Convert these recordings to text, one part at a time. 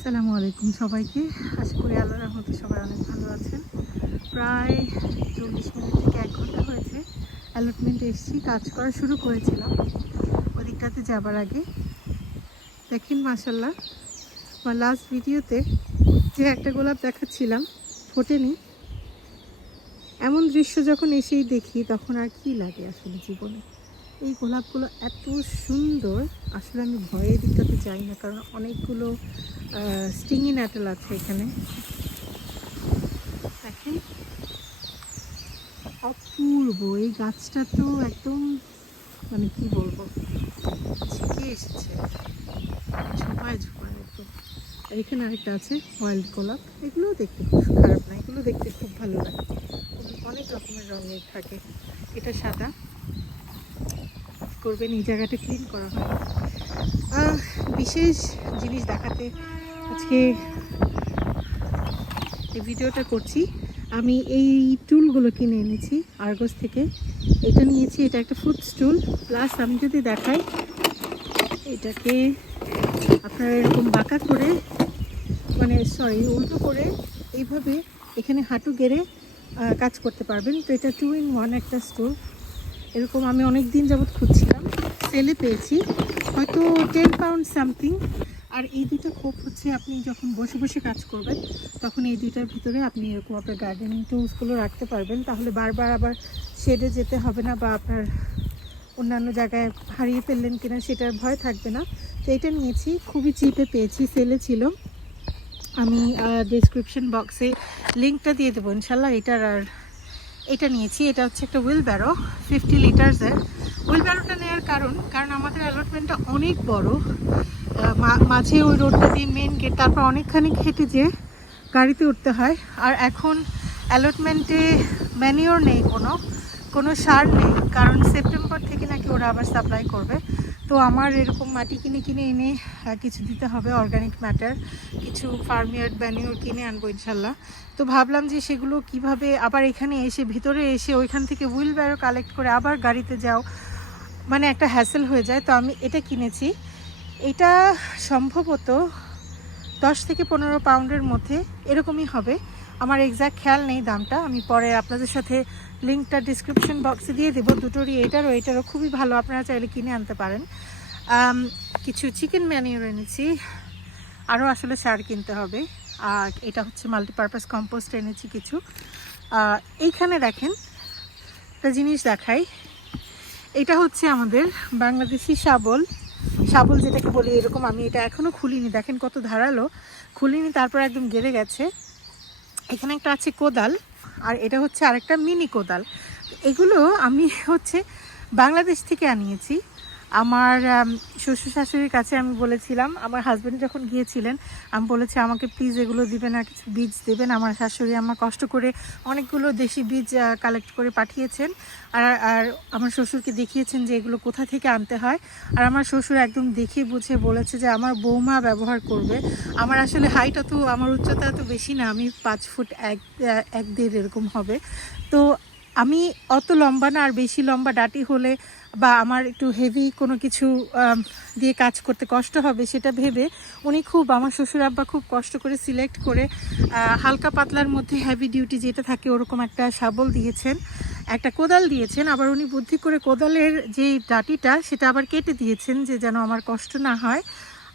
আসসালামু আলাইকুম সবাইকে। আশা করি আল্লাহর রহমতে সবাই অনেক ভালো আছেন। প্রায় চল্লিশ মিনিট থেকে এক ঘণ্টা হয়েছে অ্যালটমেন্টে এসেছি, কাজ করা শুরু করেছিলাম। ওদিকটাতে যাবার আগে। দেখেন মাসাল্লাহ আমার লাস্ট ভিডিওতে যে একটা গোলাপ দেখাচ্ছিলাম, ফোটেনি। এমন দৃশ্য যখন এসেই দেখি, তখন আর কি লাগে আসলে জীবনে? এই গোলাপগুলো এত সুন্দর। আসলে আমি ভয়ে দিকটাতে চাই না, কারণ অনেকগুলো স্টিঙি নাটেল আছে এখানে। দেখেন। অপূর্ব, এই গাছটা তো একদম মানে কি বলব, ছিকে এসেছে। ঝোপায় ঝোপায় একদম। আর এখানে আরেকটা আছে ওয়াইল্ড গোলাপ। এগুলোও দেখতে খুব খারাপ না, এগুলো দেখতে খুব ভালো লাগে। অনেক রকমের রঙের থাকে। এটা সাদা। করবেন এই জায়গাটা ক্লিন করা হয়। বিশেষ জিনিস দেখাতে আজকে এই ভিডিওটা করছি। আমি এই টুলগুলো কিনে এনেছি আর্গস থেকে। এটা নিয়েছি, এটা একটা ফুড স্টুল প্লাস আমি যদি দেখাই, এটাকে আপনারা এরকম বাঁকা করে মানে সরি উল্টো করে এইভাবে এখানে হাঁটু গেড়ে কাজ করতে পারবেন। তো এটা টু ইন ওয়ান একটা স্টুল এরকম আমি অনেক দিন যাবৎ খুঁজছিলাম সেলে পেয়েছি। হয়তো টেন পাউন্ড সামথিং আর এই দুটো খোপ হচ্ছে আপনি যখন বসে বসে কাজ করবেন, তখন এই দুইটার ভিতরে আপনি এরকম আপনার গার্ডেনিং টুলসগুলো রাখতে পারবেন। তাহলে বারবার আবার শেডে যেতে হবে না বা আপনার অন্যান্য জায়গায় হারিয়ে ফেললেন কিনা সেটার ভয় থাকবে না। তো এটা নিয়েছি, খুবই চিপে পেয়েছি সেলে ছিল। আমি ডিসক্রিপশন বক্সে লিঙ্কটা দিয়ে দেবো, ইনশাল্লাহ এটার আর এটা নিয়েছি, এটা হচ্ছে একটা হুইল ব্যারো ফিফটি লিটার্সের হুইল ব্যারোটা নেওয়ার কারণ কারণ আমাদের অ্যালটমেন্টটা অনেক বড়। মাঝে ওই রোডটা দিয়ে মেন গেট তারপর অনেকখানি খেটে যে গাড়িতে উঠতে হয়। আর এখন অ্যালটমেন্টে ম্যানিওর নেই কোনো কোনো সার নেই, কারণ সেপ্টেম্বর থেকে নাকি ওরা আবার সাপ্লাই করবে। তো আমার এরকম মাটি কিনে কিনে এনে কিছু দিতে হবে অর্গানিক ম্যাটার কিছু ফার্মিয়ার্ড ব্যানিওর কিনে আনব ইনশাল্লাহ। তো ভাবলাম যে সেগুলো কীভাবে আবার এখানে এসে, ভিতরে এসে ওইখান থেকে হুইল ব্যারো কালেক্ট করে আবার গাড়িতে যাও মানে একটা হ্যাসেল হয়ে যায়। তো আমি এটা কিনেছি। এটা সম্ভবত দশ থেকে পনেরো পাউন্ডের মধ্যে এরকমই হবে। আমার এক্স্যাক্ট খেয়াল নেই দামটা। আমি পরে আপনাদের সাথে লিঙ্কটা ডিসক্রিপশন বক্সে দিয়ে দেবো। দুটোরই এটারও এটারও খুবই ভালো, আপনারা চাইলে কিনে আনতে পারেন। কিছু চিকেন ম্যানিওর এনেছি। আরও আসলে সার কিনতে হবে। আর এটা হচ্ছে মাল্টিপারপাস কম্পোস্ট এনেছি কিছু। এইখানে দেখেন, একটা জিনিস দেখাই। এটা হচ্ছে আমাদের বাংলাদেশি শাবল। শাবল যেটাকে বলি এরকম, আমি এটা এখনও খুলিনি। দেখেন কত ধারালো। খুলিনি, তারপর একদম গেড়ে গেছে। এখানে একটা আছে কোদাল। আর এটা হচ্ছে আরেকটা মিনি কোদাল। এগুলো আমি হচ্ছে বাংলাদেশ থেকে আনিয়েছি। আমার শ্বশুর শাশুড়ির কাছে আমি বলেছিলাম, আমার হাজব্যান্ড যখন গিয়েছিলেন, আমি বলেছি, আমাকে প্লিজ এগুলো দিবেন আর কিছু বীজ দেবেন। আমার শাশুড়ি আমার কষ্ট করে অনেকগুলো দেশি বীজ কালেক্ট করে পাঠিয়েছেন। আর আর আমার শ্বশুরকে দেখিয়েছেন যে এগুলো কোথা থেকে আনতে হয়। আর আমার শ্বশুর একদম দেখে বুঝে বলেছে যে আমার বৌমা ব্যবহার করবে। আমার আসলে হাইট অত, আমার উচ্চতা এত বেশি না, আমি পাঁচ ফুট এক এক দেড় এরকম হবে। তো আমি অত লম্বা না, আর বেশি লম্বা ডাটি হলে বা আমার একটু হেভি কোনো কিছু দিয়ে কাজ করতে কষ্ট হবে সেটা ভেবে উনি খুব আমার শ্বশুর আব্বা খুব কষ্ট করে সিলেক্ট করে হালকা পাতলার মধ্যে হেভি ডিউটি যেটা থাকে ওরকম একটা শাবল দিয়েছেন, একটা কোদাল দিয়েছেন, আবার উনি বুদ্ধি করে কোদালের যে ডাটিটা সেটা আবার কেটে দিয়েছেন যে যেন আমার কষ্ট না হয়।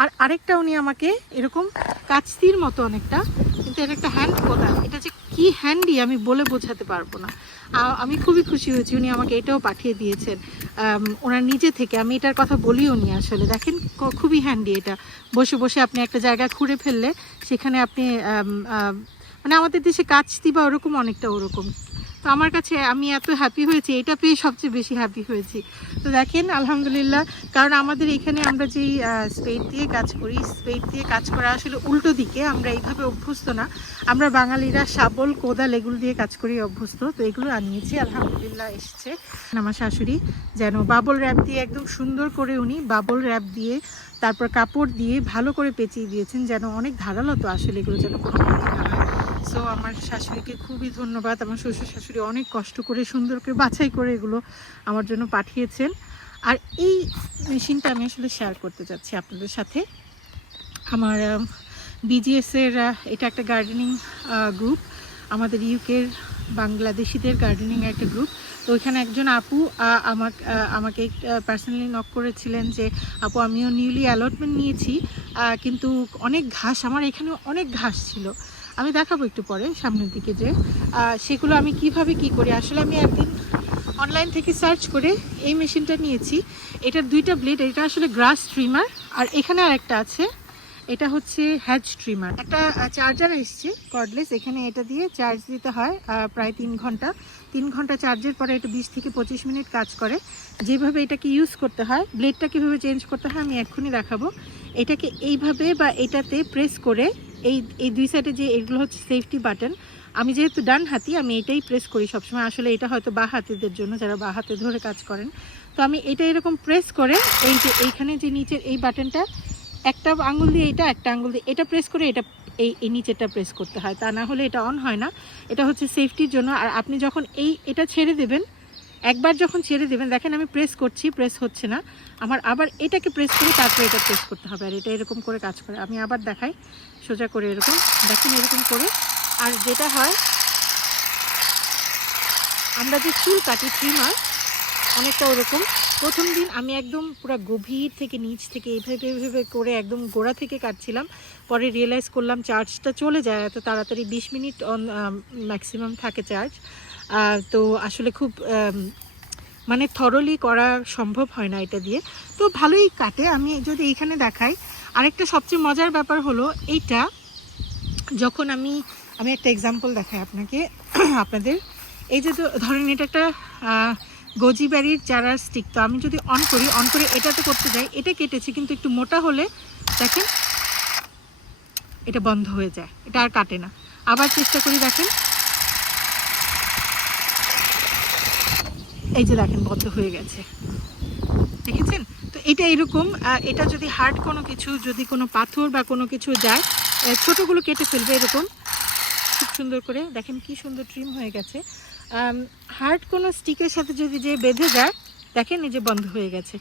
আর আরেকটা উনি আমাকে এরকম কাচতির মতো অনেকটা, কিন্তু এটা একটা হ্যান্ড কোদাল এটা যে কি হ্যান্ডি আমি বলে বোঝাতে পারব না। আমি খুবই খুশি হয়েছি, উনি আমাকে এটাও পাঠিয়ে দিয়েছেন। ওনার নিজে থেকে, আমি এটার কথা বলিও নি আসলে। দেখেন খুবই হ্যান্ডি এটা। বসে বসে আপনি একটা জায়গা খুঁড়ে ফেললে, সেখানে আপনি মানে আমাদের দেশে কাচতি বা ওরকম অনেকটা ওরকম। তো আমার কাছে আমি এত হ্যাপি হয়েছি, এটা পেয়ে সবচেয়ে বেশি হ্যাপি হয়েছি। তো দেখেন, আলহামদুলিল্লাহ, কারণ আমাদের এখানে আমরা যেই স্পেড দিয়ে কাজ করি স্পেড দিয়ে কাজ করা আসলে উল্টো দিকে, আমরা এইভাবে অভ্যস্ত না। আমরা বাঙালিরা শাবল কোদাল এগুলো দিয়ে কাজ করি, অভ্যস্ত। তো এগুলো আনিয়েছি, আলহামদুলিল্লাহ এসছে। আমার শাশুড়ি যেন বাবল র্যাপ দিয়ে একদম সুন্দর করে উনি বাবল র্যাপ দিয়ে, তারপর কাপড় দিয়ে ভালো করে পেঁচিয়ে দিয়েছেন, যেন অনেক ধারালো তো আসলে এগুলো যেন কোনো সো আমার শাশুড়িকে খুবই ধন্যবাদ আমার শ্বশুর শাশুড়ি অনেক কষ্ট করে সুন্দর করে বাছাই করে এগুলো আমার জন্য পাঠিয়েছেন। আর এই মেশিনটা আমি আসলে শেয়ার করতে চাচ্ছি আপনাদের সাথে। আমার আম, বিজিএসের এটা একটা গার্ডেনিং গ্রুপ আমাদের ইউকের বাংলাদেশিদের গার্ডেনিং একটা গ্রুপ তো ওইখানে একজন আপু আমাক আমাকে পার্সোনালি নক করেছিলেন যে আপু আমিও নিউলি অ্যালটমেন্ট নিয়েছি। কিন্তু অনেক ঘাস আমার এখানে অনেক ঘাস ছিল। আমি দেখাবো একটু পরে, সামনের দিকে যে সেগুলো আমি কীভাবে কি করি। আসলে আমি একদিন অনলাইন থেকে সার্চ করে এই মেশিনটা নিয়েছি। এটার দুইটা ব্লেড এটা আসলে গ্রাস স্ট্রিমার আর এখানে আর একটা আছে, এটা হচ্ছে হ্যাজ স্ট্রিমার একটা চার্জার এসছে কর্ডলেস এখানে এটা দিয়ে চার্জ দিতে হয় প্রায় তিন ঘণ্টা। তিন ঘণ্টা চার্জের পরে এটা বিশ থেকে পঁচিশ মিনিট কাজ করে। যেভাবে এটাকে ইউজ করতে হয় ব্লেডটা কীভাবে চেঞ্জ করতে হয় আমি এক্ষুনি দেখাবো। এটাকে এইভাবে বা এটাতে প্রেস করে এই এই দুই সাইডে যে এগুলো হচ্ছে সেফটি বাটন আমি যেহেতু ডান হাতি, আমি এটাই প্রেস করি সবসময়। আসলে এটা হয়তো বা হাতিদের জন্য, যারা বা হাতে ধরে কাজ করেন। তো আমি এটা এরকম প্রেস করে, এই যে এইখানে যে নিচের এই বাটনটা একটা আঙুল দিয়ে এটা, একটা আঙুল দিয়ে এটা প্রেস করে, এটা এই এই নিচেরটা প্রেস করতে হয়। তা না হলে এটা অন হয় না। এটা হচ্ছে সেফটির জন্য। আর আপনি যখন এই, এটা ছেড়ে দেবেন, একবার যখন ছেড়ে দেবেন, দেখেন আমি প্রেস করছি প্রেস হচ্ছে না। আমার আবার এটাকে প্রেস করে তারপরে এটা প্রেস করতে হবে। আর এটা এরকম করে কাজ করে। আমি আবার দেখাই। সোজা করে এরকম, দেখেন এরকম করে। আর যেটা হয়, আমরা যে চুল কাটি ট্রিমার অনেকটা ওরকম। প্রথম দিন আমি একদম পুরো গভীর থেকে নিচ থেকে এইভাবে এইভাবে করে একদম গোড়া থেকে কাটছিলাম। পরে রিয়েলাইজ করলাম চার্জটা চলে যায়, এত তাড়াতাড়ি বিশ মিনিট অন ম্যাক্সিমাম থাকে চার্জ তো আসলে খুব মানে থরলি করা সম্ভব হয় না এটা দিয়ে। তো ভালোই কাটে। আমি যদি এইখানে দেখাই আরেকটা সবচেয়ে মজার ব্যাপার হলো এইটা যখন আমি আমি একটা এক্সাম্পল দেখাই আপনাকে আপনাদের। এই যে ধরেন এটা একটা আহ, গোজি ব্যারির চারার স্টিক তো আমি যদি অন করি অন করে এটাতে করতে যাই এটা কেটেছি কিন্তু একটু মোটা হলে দেখেন এটা বন্ধ হয়ে যায় এটা আর কাটে না। আবার চেষ্টা করি দেখেন। এই যে দেখেন বন্ধ হয়ে গেছে। এটা এরকম এটা যদি হার্ড কোনো কিছু, যদি কোনো পাথর বা কোনো কিছু যায় ছোটোগুলো কেটে ফেলবে এরকম। খুব সুন্দর করে, দেখেন কি সুন্দর ট্রিম হয়ে গেছে। হার্ড কোনো স্টিকের সাথে যদি যে বেঁধে যায়, দেখেন এই যে বন্ধ হয়ে গেছে।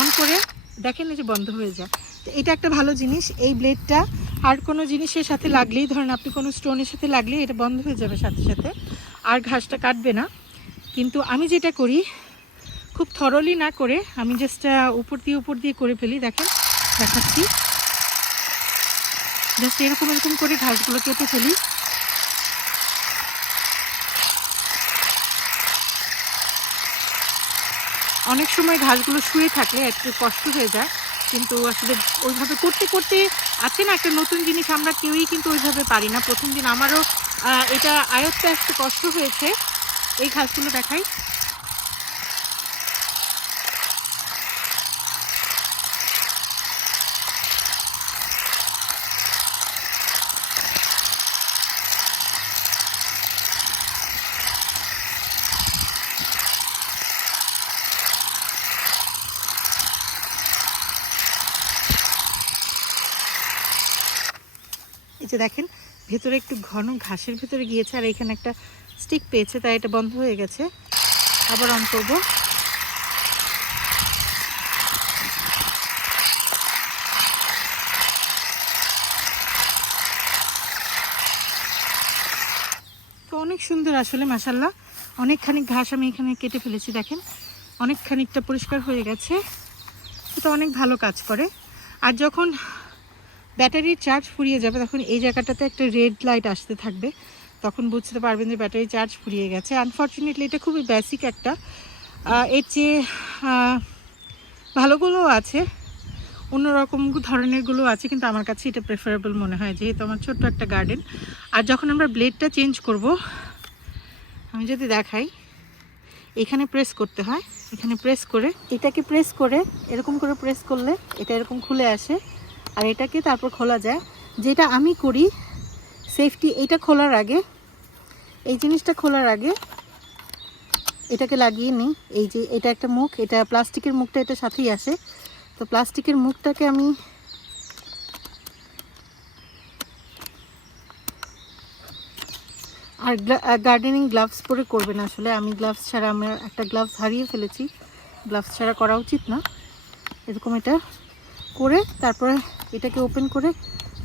অন করে দেখেন এই যে বন্ধ হয়ে যায়। তো এটা একটা ভালো জিনিস, এই ব্লেডটা আর কোনো জিনিসের সাথে লাগলেই, ধরেন আপনি কোনো স্টোনের সাথে লাগলেই এটা বন্ধ হয়ে যাবে সাথে সাথে, আর ঘাসটা কাটবে না। কিন্তু আমি যেটা করি খুব থরলি না করে আমি জাস্ট উপর দিয়ে উপর দিয়ে করে ফেলি, দেখেন, দেখাচ্ছি। জাস্ট এরকম এরকম করে ঘাসগুলো কেটে ফেলি। অনেক সময় ঘাসগুলো শুয়ে থাকলে একটু কষ্ট হয়ে যায়, কিন্তু আসলে ওইভাবে করতে করতে আছে না একটা নতুন জিনিস, আমরা কেউই কিন্তু ওইভাবে পারি না। প্রথম দিন আমারও এটা আয়ত্তে একটু কষ্ট হয়েছে। এই ঘাসগুলো দেখাই। যে দেখেন, ভেতরে একটু ঘন ঘাসের ভেতরে গিয়েছে আর এখানে একটা স্টিক পেয়েছে, তাই এটা বন্ধ হয়ে গেছে। আবার অন করব। অনেক সুন্দর আসলে মাসাল্লাহ অনেকখানি ঘাস আমি এখানে কেটে ফেলেছি, দেখেন। অনেক খানিকটা পরিষ্কার হয়ে গেছে। এটা অনেক ভালো কাজ করে। আর যখন ব্যাটারির চার্জ ফুরিয়ে যাবে, তখন এই জায়গাটাতে একটা রেড লাইট আসতে থাকবে। তখন বুঝতে পারবেন যে ব্যাটারি চার্জ ফুরিয়ে গেছে। আনফর্চুনেটলি এটা খুবই বেসিক একটা। এর চেয়ে ভালোগুলোও ভালোগুলো আছে। অন্যরকম ধরনেরগুলো আছে, কিন্তু আমার কাছে এটা প্রেফারেবল মনে হয়, যেহেতু আমার ছোট্ট একটা গার্ডেন আর যখন আমরা ব্লেডটা চেঞ্জ করব, আমি যদি দেখাই, এখানে প্রেস করতে হয়। এখানে প্রেস করে, এটাকে প্রেস করে, এরকম করে প্রেস করলে এটা এরকম খুলে আসে। আর এটাকে তারপর খোলা যায়। যেটা আমি করি সেফটি এটা খোলার আগে, এই জিনিসটা খোলার আগে এটাকে লাগিয়ে নিই। এই যে এটা একটা মুখ, এটা প্লাস্টিকের মুখটা এটা সাথেই আসে। তো প্লাস্টিকের মুখটাকে আমি আর গার্ডেনিং গ্লাভস পরে করবেন আসলে। আমি গ্লাভস ছাড়া আমার একটা গ্লাভস হারিয়ে ফেলেছি। গ্লাভস ছাড়া করা উচিত না। এরকম এটা করে তারপরে এটাকে ওপেন করে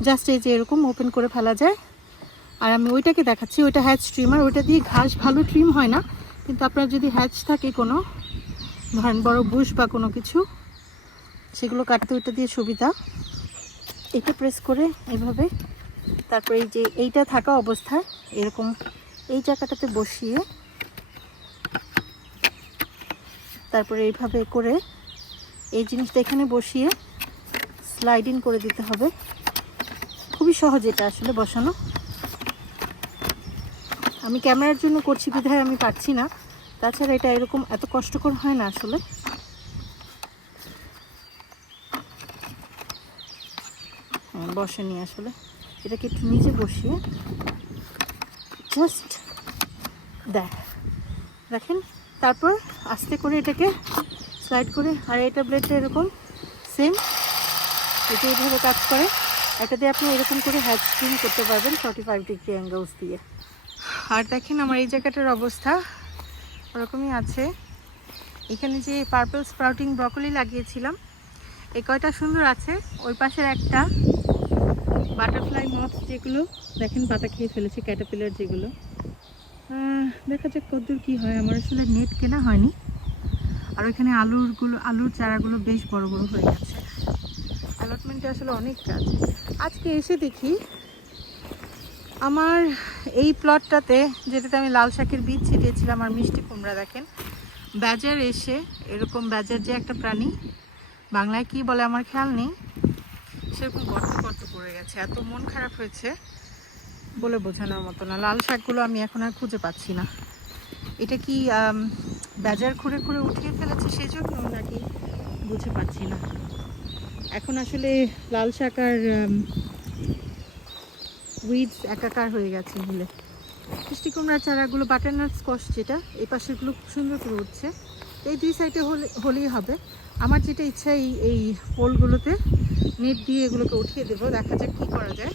জাস্ট এই যে এরকম ওপেন করে ফেলা যায়। আর আমি ওইটাকে দেখাচ্ছি, ওইটা হ্যাচ ট্রিমার ওইটা দিয়ে ঘাস ভালো ট্রিম হয় না। কিন্তু আপনার যদি হ্যাচ থাকে কোনো, ধরেন বড় বুশ বা কোনো কিছু, সেগুলো কাটতে ওইটা দিয়ে সুবিধা। এটা প্রেস করে এভাবে, তারপরে এই যে এইটা থাকা অবস্থায় এরকম এই জায়গাটাতে বসিয়ে, তারপরে এইভাবে করে এই জিনিসটা এখানে বসিয়ে স্লাইডিং করে দিতে হবে। খুবই সহজ এটা আসলে বসানো। আমি ক্যামেরার জন্য করছি বিধায় আমি পারছি না। তাছাড়া এটা এরকম এত কষ্টকর হয় না আসলে। হ্যাঁ, বসেনি আসলে। এটাকে একটু নিচে বসিয়ে জাস্ট দেখ। দেখেন তারপর আস্তে করে এটাকে স্লাইড করে আর এটা ব্লেডটা এরকম সেম এটা এইভাবে কাজ করে। এটা দিয়ে আপনি এরকম করে হ্যাচ স্টিম করতে পারবেন ফর্টি ফাইভ ডিগ্রি অ্যাঙ্গেলস দিয়ে। আর দেখেন আমার এই জায়গাটার অবস্থা, ওরকমই আছে। এখানে যে পার্পল স্প্রাউটিং ব্রকলি লাগিয়েছিলাম, এই কয়টা সুন্দর আছে, ওই পাশের একটা বাটারফ্লাই মথ যেগুলো, দেখেন পাতা খেয়ে ফেলেছে ক্যাটাপিলার যেগুলো। দেখা যাক কদ্দূর কী হয়, আমার আসলে নেট কেনা হয়নি। আর ওইখানে আলুরগুলো আলুর চারাগুলো বেশ বড় বড় হয়ে গেছে। অ্যালটমেন্টে আসলে অনেক কাজ। আজকে এসে দেখি আমার এই প্লটটাতে যেটাতে আমি লাল শাকের বীজ ছিটিয়েছিলাম আর মিষ্টি কুমড়া, দেখেন। ব্যাজার এসে এরকম ব্যাজার যে একটা প্রাণী, বাংলায় কি বলে আমার খেয়াল নেই, সেরকম গর্ত গর্ত পড়ে গেছে। এত মন খারাপ হয়েছে বলে বোঝানোর মতো না। লাল শাকগুলো আমি এখন আর খুঁজে পাচ্ছি না। এটা কি ব্যাজার খুঁড়ে খুঁড়ে উঠিয়ে ফেলেছে সেজন্য নাকি বুঝে পাচ্ছি না? এখন আসলে লাল শাকার উইডস একাকার হয়ে গেছে মিলে মিষ্টি কুমড়ার চারাগুলো বাটারনাট স্কোয়াশ যেটা, এই পাশেগুলো খুব সুন্দর করে উঠছে। এই দুই সাইডে হলে, হলেই হবে। আমার যেটা ইচ্ছা এই এই পোলগুলোতে নেট দিয়ে এগুলোকে উঠিয়ে দেবো, দেখা যাক কী করা যায়।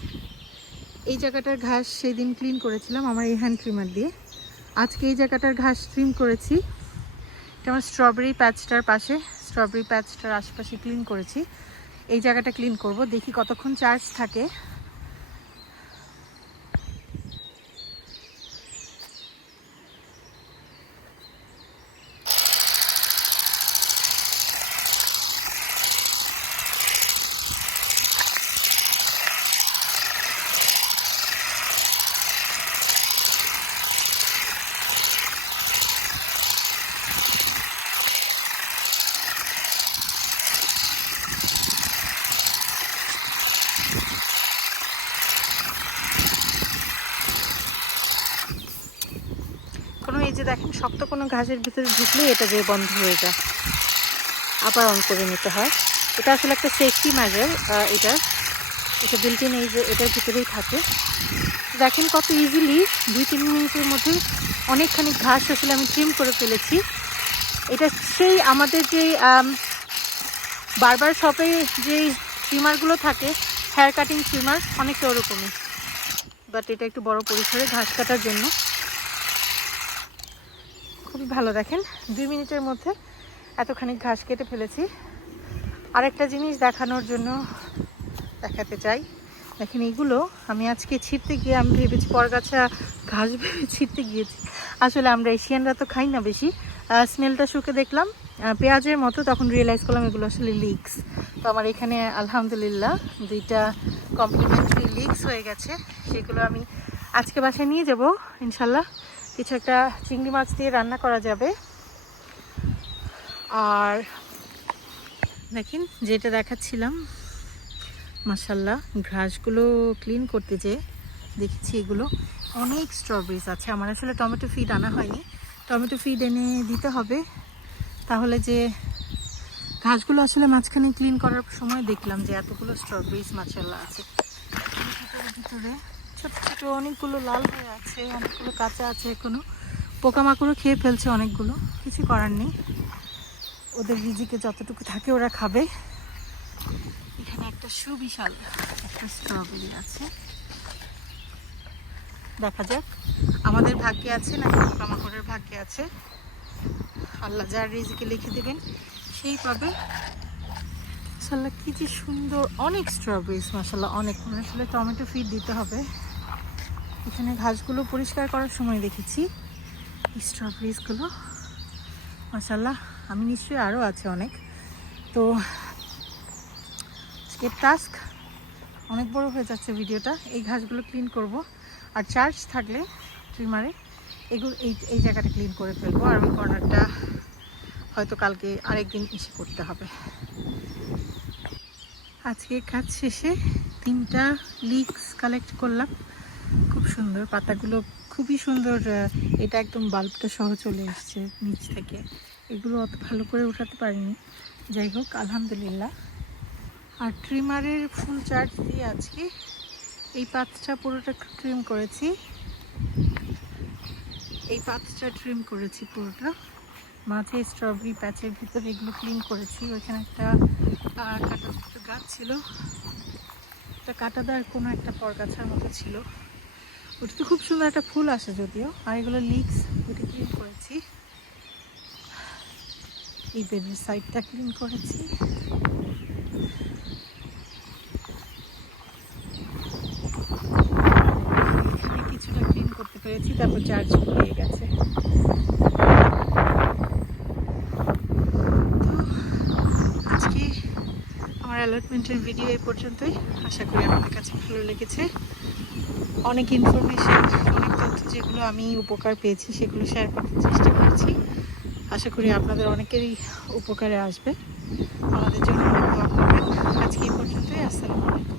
এই জায়গাটার ঘাস সেদিন ক্লিন করেছিলাম, আমার এই হ্যান্ড ট্রিমার দিয়ে। আজকে এই জায়গাটার ঘাস ট্রিম করেছি। এটা আমার স্ট্রবেরি প্যাচটার পাশে স্ট্রবেরি প্যাচটার আশেপাশে ক্লিন করেছি। এই জায়গাটা ক্লিন করব। দেখি কতক্ষণ চার্জ থাকে। কোনো এই যে দেখেন, শক্ত কোনো ঘাসের ভিতরে ঢুকলেই এটা যে বন্ধ হয়ে যায়। আবার অন করে নিতে হয়। এটা আসলে একটা সেফটি মেজার এটা। এটা বিল্টিন এই যে, এটার ভিতরেই থাকে। দেখেন কত ইজিলি দুই তিন মিনিটের মধ্যে অনেকখানি ঘাস আসলে আমি ট্রিম করে ফেলেছি। এটা সেই আমাদের যে বারবার শপে যে ট্রিমারগুলো থাকে হেয়ার কাটিং ট্রিমার অনেকটা ওরকমই। বাট এটা একটু বড় পরিসরে ঘাস কাটার জন্য। খুবই ভালো দেখেন। দুই মিনিটের মধ্যে এতখানি ঘাস কেটে ফেলেছি। আরেকটা জিনিস দেখানোর জন্য দেখাতে চাই। দেখেন এগুলো আমি আজকে ছিঁড়তে গিয়ে আমি ভেবেছি পরগাছা ঘাস ভেবে ছিঁড়তে গিয়েছি। আসলে আমরা এশিয়ানরা তো খাই না বেশি। স্মেলটা শুকে দেখলাম। পেঁয়াজের মতো তখন রিয়েলাইজ করলাম এগুলো আসলে লিক্স তো আমার এখানে আলহামদুলিল্লাহ দুইটা কমপ্লিমেন্টারি লিক্স হয়ে গেছে। সেগুলো আমি আজকে বাসায় নিয়ে যাব, ইনশাল্লাহ। কিছু একটা চিংড়ি মাছ দিয়ে রান্না করা যাবে। আর দেখেন, যেটা দেখাচ্ছিলাম মাসাল্লাহ ঘাসগুলো ক্লিন করতে যে দেখেছি এগুলো। অনেক স্ট্রবেরিজ আছে। আমার আসলে টমেটো ফিড আনা হয়নি। টমেটো ফিড এনে দিতে হবে। তাহলে যে ঘাসগুলো আসলে মাঝখানে ক্লিন করার সময় দেখলাম যে এতগুলো স্ট্রবেরিজ মাসাল্লাহ আছে। ভিতরে। ছোট ছোট অনেকগুলো লাল হয়ে আছে, অনেকগুলো কাঁচা আছে এখনও। পোকামাকড়ও খেয়ে ফেলছে অনেকগুলো, কিছু করার নেই। ওদের রিজিকে যতটুকু থাকে ওরা খাবে। এখানে একটা সুবিশাল একটা স্ট্রবেরি আছে। দেখা যাক, আমাদের ভাগ্যে আছে নাকি পোকামাকড়ের ভাগ্যে আছে? আল্লাহ যার রিজিকে লিখে দেবেন, সেই পাবে। সো মাশাল্লাহ কি যে সুন্দর, অনেক স্ট্রবেরিজ মাশাল্লাহ অনেক। আসলে টমেটো ফিড দিতে হবে। এখানে ঘাসগুলো পরিষ্কার করার সময় দেখেছি। স্ট্রবেরিজগুলো মাশাল্লাহ আমি নিশ্চয়ই আরও আছে অনেক। তো আজকের টাস্ক অনেক বড় হয়ে যাচ্ছে ভিডিওটা এই ঘাসগুলো ক্লিন করব। আর চার্জ থাকলে ট্রিমারে এগুলো এই এই জায়গাটা ক্লিন করে ফেলব। আর ওই কর্নারটা হয়তো কালকে আরেকদিন এসে করতে হবে। আজকে কাজ শেষে তিনটা লিক্স কালেক্ট করলাম। খুব সুন্দর, পাতাগুলো খুবই সুন্দর এটা একদম বাল্বটা সহ চলে এসছে নিচ থেকে। এগুলো অত ভালো করে উঠাতে পারিনি। যাই হোক, আলহামদুলিল্লাহ। আর ট্রিমারের ফুল চার্জ দিয়ে আজকে এই পাতটা পুরোটা ট্রিম করেছি। এই পাতটা ট্রিম করেছি পুরোটা। মাঝে স্ট্রবেরি প্যাচের ভিতরে এগুলো ক্লিন করেছি। ওইখানে একটা কাটা গাছ ছিল। একটা কাটাদার কোনো একটা পরগাছার মতো ছিল। ওটাতে খুব সুন্দর একটা ফুল আসে যদিও। আর এগুলো লিক্স ওটা ক্লিন করেছি। এই বেডের সাইডটা ক্লিন করেছি। কিছুটা ক্লিন করতে পেরেছি, তারপর চার্জ হয়ে গেছে। আমার অ্যালটমেন্টের ভিডিও এই পর্যন্তই। আশা করি আপনাদের কাছে ভালো লেগেছে। অনেক ইনফরমেশন অনেক তথ্য যেগুলো আমি উপকার পেয়েছি, সেগুলো শেয়ার করতে চেষ্টা করছি। আশা করি আপনাদের অনেকেরই উপকারে আসবে। আমাদের জন্য দোয়া করবেন। আজকে এই পর্যন্তই। আসসালামু আলাইকুম।